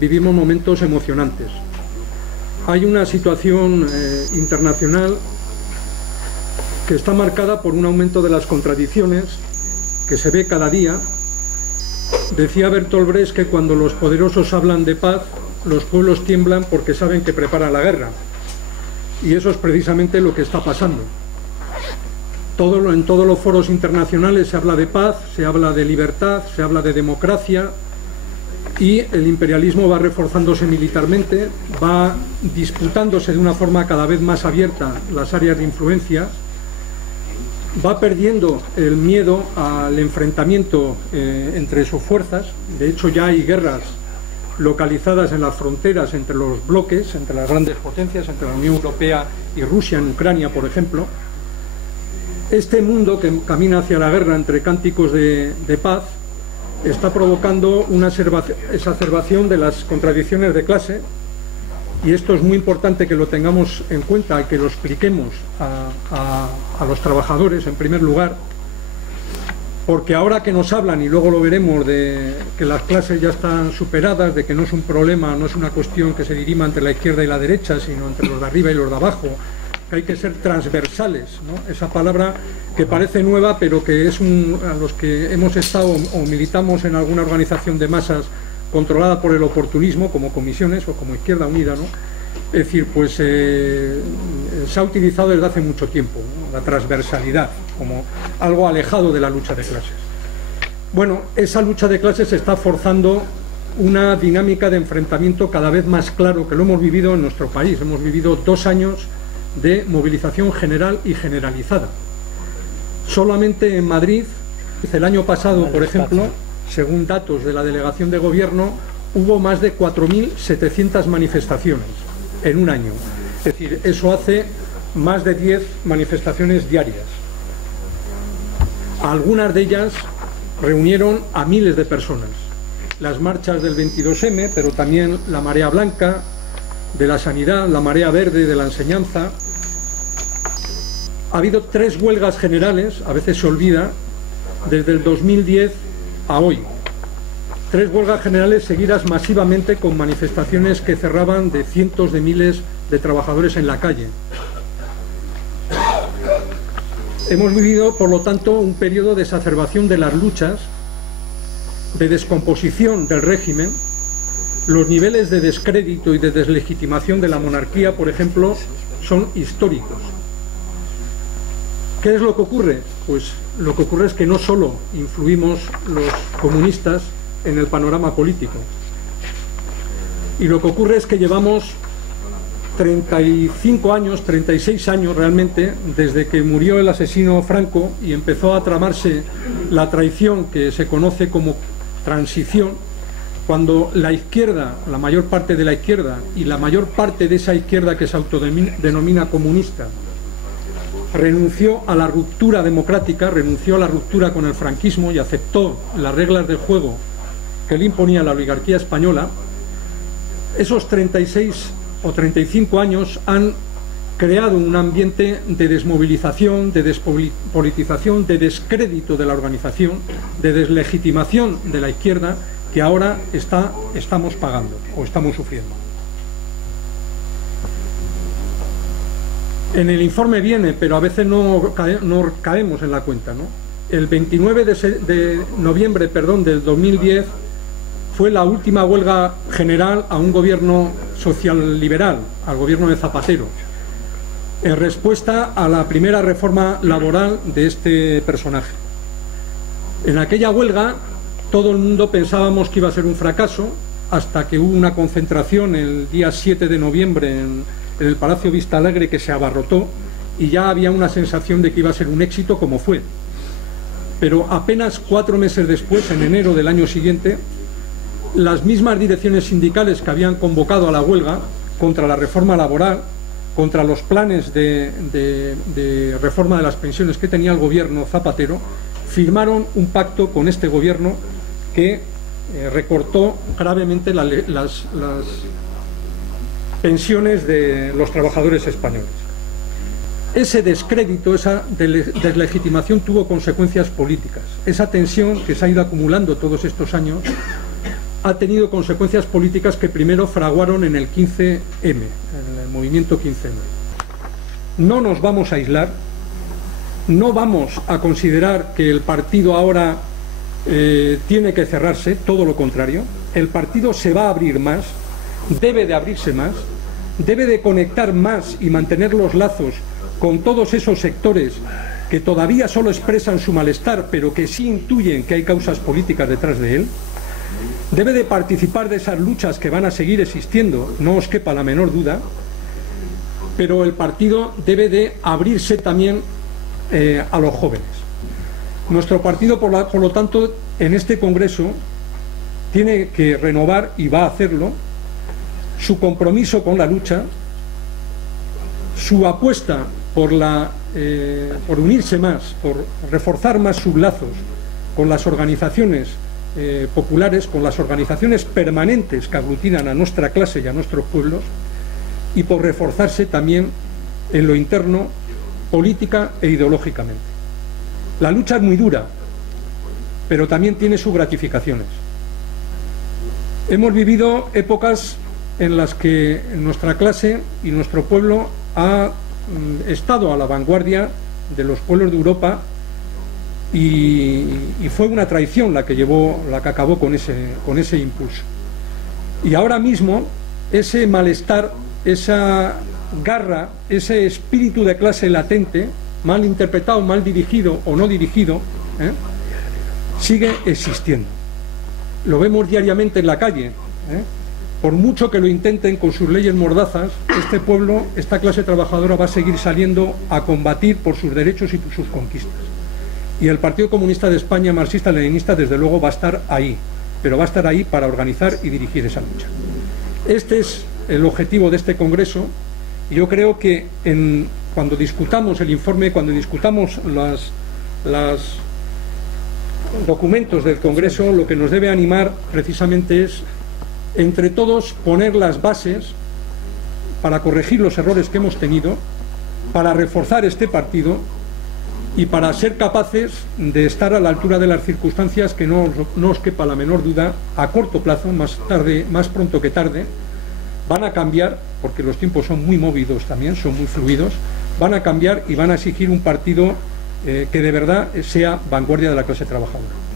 vivimos momentos emocionantes. Hay una situación internacional que está marcada por un aumento de las contradicciones que se ve cada día. Decía Bertolt Brecht que cuando los poderosos hablan de paz, los pueblos tiemblan porque saben que preparan la guerra. Y eso es precisamente lo que está pasando. En todos los foros internacionales se habla de paz, se habla de libertad, se habla de democracia, y el imperialismo va reforzándose militarmente, va disputándose de una forma cada vez más abierta las áreas de influencia, va perdiendo el miedo al enfrentamiento entre sus fuerzas. De hecho, ya hay guerras localizadas en las fronteras entre los bloques, entre las grandes potencias, entre la Unión Europea y Rusia, en Ucrania, por ejemplo. Este mundo que camina hacia la guerra entre cánticos de paz está provocando una exacerbación de las contradicciones de clase, y esto es muy importante que lo tengamos en cuenta y que lo expliquemos a los trabajadores en primer lugar, porque ahora que nos hablan, y luego lo veremos, de que las clases ya están superadas, de que no es un problema, no es una cuestión que se dirima entre la izquierda y la derecha, sino entre los de arriba y los de abajo, que hay que ser transversales, ¿no? Esa palabra que parece nueva, pero que es a los que hemos estado o militamos en alguna organización de masas controlada por el oportunismo, como Comisiones o como Izquierda Unida, ¿no? Es decir, pues se ha utilizado desde hace mucho tiempo, ¿no? La transversalidad como algo alejado de la lucha de clases. Bueno, esa lucha de clases está forzando una dinámica de enfrentamiento cada vez más claro, que lo hemos vivido en nuestro país. Hemos vivido 2 años de movilización general y generalizada. Solamente en Madrid, el año pasado, por ejemplo, según datos de la delegación de gobierno, hubo más de 4.700 manifestaciones en un año. Es decir, eso hace más de 10 manifestaciones diarias. Algunas de ellas reunieron a miles de personas. Las marchas del 22M, pero también la marea blanca de la sanidad, la marea verde de la enseñanza. Ha habido 3 huelgas generales, a veces se olvida, desde el 2010 a hoy. 3 huelgas generales seguidas masivamente, con manifestaciones que cerraban de cientos de miles de trabajadores en la calle. Hemos vivido, por lo tanto, un periodo de exacerbación de las luchas, de descomposición del régimen. Los niveles de descrédito y de deslegitimación de la monarquía, por ejemplo, son históricos. ¿Qué es lo que ocurre? Pues lo que ocurre es que no solo influimos los comunistas en el panorama político, y lo que ocurre es que llevamos 35 años, 36 años realmente, desde que murió el asesino Franco y empezó a tramarse la traición que se conoce como transición, cuando la izquierda, la mayor parte de la izquierda y la mayor parte de esa izquierda que se autodenomina comunista, renunció a la ruptura democrática, renunció a la ruptura con el franquismo y aceptó las reglas del juego que le imponía la oligarquía española. Esos 36 o 35 años han creado un ambiente de desmovilización, de despolitización, de descrédito de la organización, de deslegitimación de la izquierda, que ahora estamos pagando o estamos sufriendo. En el informe viene, pero a veces no caemos en la cuenta, ¿no? El 29 de noviembre del 2010 fue la última huelga general a un gobierno social liberal, al gobierno de Zapatero, en respuesta a la primera reforma laboral de este personaje. En aquella huelga todo el mundo pensábamos que iba a ser un fracaso, hasta que hubo una concentración el día 7 de noviembre en el Palacio Vista Alegre, que se abarrotó, y ya había una sensación de que iba a ser un éxito, como fue. Pero apenas 4 meses después, en enero del año siguiente, las mismas direcciones sindicales que habían convocado a la huelga contra la reforma laboral, contra los planes de reforma de las pensiones que tenía el gobierno Zapatero, firmaron un pacto con este gobierno que recortó gravemente las pensiones de los trabajadores españoles. Ese descrédito, esa deslegitimación tuvo consecuencias políticas. Esa tensión que se ha ido acumulando todos estos años ha tenido consecuencias políticas que primero fraguaron en el 15M, en el movimiento 15M. No nos vamos a aislar, no vamos a considerar que el partido ahora tiene que cerrarse, todo lo contrario. El partido se va a abrir más, debe de abrirse más, debe de conectar más y mantener los lazos con todos esos sectores que todavía solo expresan su malestar, pero que sí intuyen que hay causas políticas detrás de él. Debe de participar de esas luchas que van a seguir existiendo, no os quepa la menor duda, pero el partido debe de abrirse también a los jóvenes. Nuestro partido, por lo tanto, en este Congreso tiene que renovar, y va a hacerlo, su compromiso con la lucha, su apuesta por unirse más, por reforzar más sus lazos con las organizaciones populares, con las organizaciones permanentes que aglutinan a nuestra clase y a nuestros pueblos, y por reforzarse también en lo interno, política e ideológicamente. La lucha es muy dura, pero también tiene sus gratificaciones. Hemos vivido épocas en las que nuestra clase y nuestro pueblo ha estado a la vanguardia de los pueblos de Europa, y fue una traición la que acabó con ese impulso. Y ahora mismo ese malestar, esa garra, ese espíritu de clase latente, mal interpretado, mal dirigido o no dirigido, sigue existiendo. Lo vemos diariamente en la calle. Por mucho que lo intenten con sus leyes mordazas, este pueblo, esta clase trabajadora va a seguir saliendo a combatir por sus derechos y por sus conquistas. Y el Partido Comunista de España, marxista-leninista, desde luego va a estar ahí, pero va a estar ahí para organizar y dirigir esa lucha. Este es el objetivo de este Congreso, y yo creo que cuando discutamos el informe, cuando discutamos los documentos del Congreso, lo que nos debe animar precisamente es, entre todos, poner las bases para corregir los errores que hemos tenido, para reforzar este partido y para ser capaces de estar a la altura de las circunstancias que no os quepa la menor duda, a corto plazo, más pronto que tarde, van a cambiar, porque los tiempos son muy movidos también, son muy fluidos, van a cambiar y van a exigir un partido que de verdad sea vanguardia de la clase trabajadora.